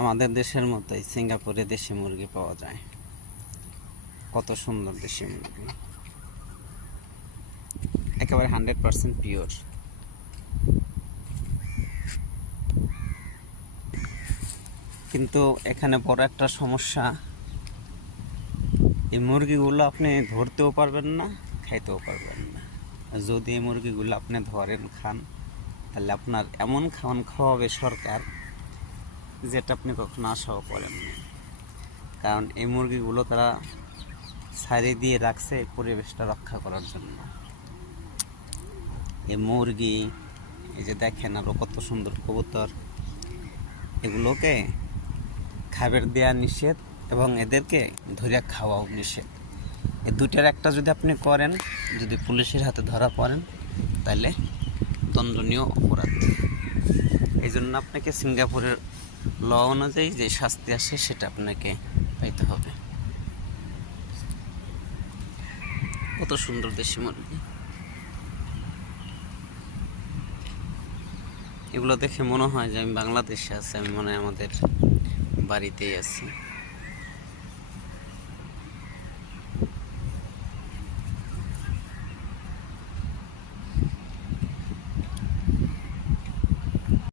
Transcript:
আমাদের দেশের মতোই সিঙ্গাপুরে দেশি মুরগি পাওয়া যায়। কত সুন্দর দেশি মুরগি, একেবারে 100% পিওর। কিন্তু এখানে বড় একটা সমস্যা, এই মুরগিগুলো আপনি ধরতেও পারবেন না, খাইতেও পারবেন না। যদি এই মুরগিগুলো আপনি ধরেন খান, তাহলে আপনার এমন খাওয়ান খাওয়াবে সরকার যেটা আপনি কখনো আশাও করেননি। কারণ এই মুরগিগুলো তারা ছাড়ে দিয়ে রাখছে পরিবেশটা রক্ষা করার জন্য। এই মুরগি, এই যে দেখেন আরও কত সুন্দর কবুতর, এগুলোকে খাবার দেওয়া নিষেধ এবং এদেরকে ধরে খাওয়াও নিষেধ। এই দুইটার একটা যদি আপনি করেন, যদি পুলিশের হাতে ধরা পড়েন, তাহলে দণ্ডনীয় অপরাধ। এই জন্য আপনাকে সিঙ্গাপুরের ল অনুযায়ী যে শাস্তি আসে সেটা আপনাকে পাইতে হবে। কত সুন্দর দেশি মুরগি, এগুলো দেখে মনে হয় যে আমি বাংলাদেশে আছি, আমি মনে হয় আমাদের বাড়িতেই আছি।